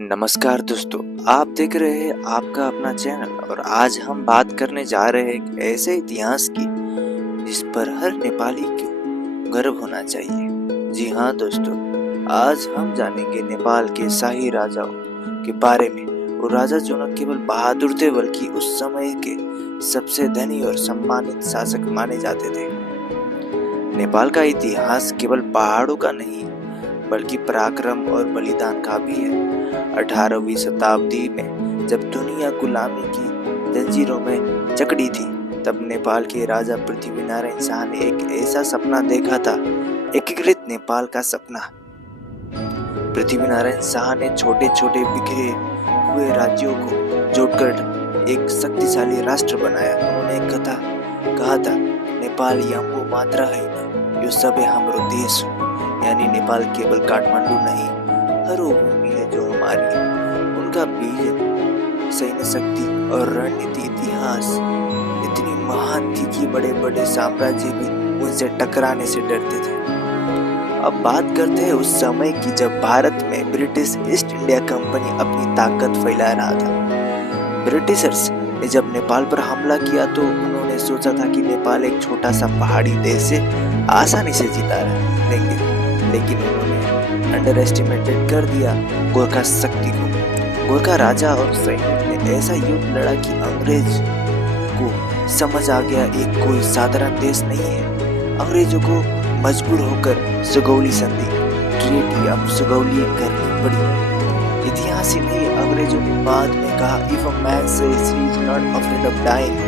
नमस्कार दोस्तों, आप देख रहे हैं आपका अपना चैनल और आज हम बात करने जा रहे हैं एक ऐसे इतिहास की जिस पर हर नेपाली को गर्व होना चाहिए। जी हाँ दोस्तों, आज हम जानेंगे नेपाल के शाही राजाओं के बारे में। वो राजा जो न केवल बहादुर थे बल्कि उस समय के सबसे धनी और सम्मानित शासक माने जाते थे। नेपाल का इतिहास केवल पहाड़ों का नहीं बल्कि पराक्रम और बलिदान का भी है। 18वीं शताब्दी में जब दुनिया गुलामी की जंजीरों में जकड़ी थी, तब नेपाल के राजा पृथ्वीनारायण शाह ने एक ऐसा सपना देखा था, एकीकृत नेपाल का सपना। पृथ्वीनारायण शाह ने छोटे छोटे बिखरे हुए राज्यों को जोड़कर एक शक्तिशाली राष्ट्र बनाया। उन्होंने कहा था, नेपाल यम्बो मात्रा है न, यो सबे हाम्रो देश हो। यानी नेपाल केवल काठमांडू नहीं, हर वो भूमि है जो हमारी है। उनका बीज सैन्य शक्ति और रणनीति इतिहास इतनी महान थी कि बड़े बड़े साम्राज्य भी उनसे टकराने से डरते थे। अब बात करते हैं उस समय की जब भारत में ब्रिटिश ईस्ट इंडिया कंपनी अपनी ताकत फैला रहा था। ब्रिटिशर्स ने जब नेपाल पर हमला किया तो उन्होंने सोचा था कि नेपाल एक छोटा सा पहाड़ी देश से आसानी से जिता लेंगे, लेकिन उन्होंने अंडर एस्टिमेटेड कर दिया गोरखा शक्ति को। गोरखा राजा और सैनिक ने ऐसा युद्ध लड़ा कि अंग्रेज को समझ आ गया एक कोई साधारण देश नहीं है। अंग्रेजों को मजबूर होकर सुगौली संधि ट्रीटी या सुगौली करनी पड़ी। इतिहास ही नहीं, अंग्रेजों ने बाद में कहा, if a man says he is not afraid of dying,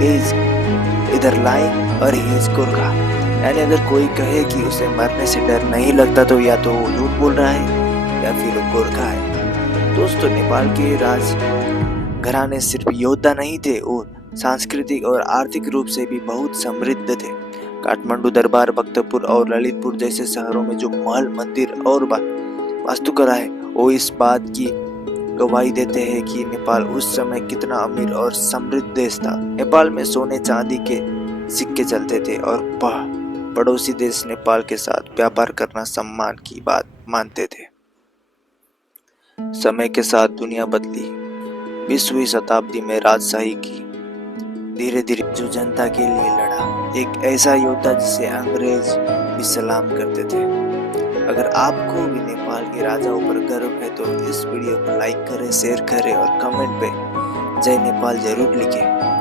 he is either lying or he is Gorkha. यानी अगर कोई कहे कि उसे मरने से डर नहीं लगता तो या तो वो झूठ बोल रहा है या फिर वो गोरखा है। दोस्तों, नेपाल के राज घराने सिर्फ योद्धा नहीं थे, वो सांस्कृतिक और आर्थिक रूप से भी बहुत समृद्ध थे। काठमांडू, दरबार, भक्तपुर और ललितपुर जैसे शहरों में जो महल, मंदिर और वास्तुकला है, वो इस बात की गवाही देते हैं कि नेपाल उस समय कितना अमीर और समृद्ध देश था। नेपाल में सोने चांदी के सिक्के चलते थे और पड़ोसी देश नेपाल के साथ व्यापार करना सम्मान की बात मानते थे। समय के साथ दुनिया बदली। 20वीं शताब्दी में राजशाही की धीरे धीरे जो जनता के लिए लड़ा, एक ऐसा योद्धा जिसे अंग्रेज भी सलाम करते थे। अगर आपको भी नेपाल के राजाओं पर गर्व है तो इस वीडियो को लाइक करें, शेयर करें और कमेंट पे जय नेपाल जरूर लिखें।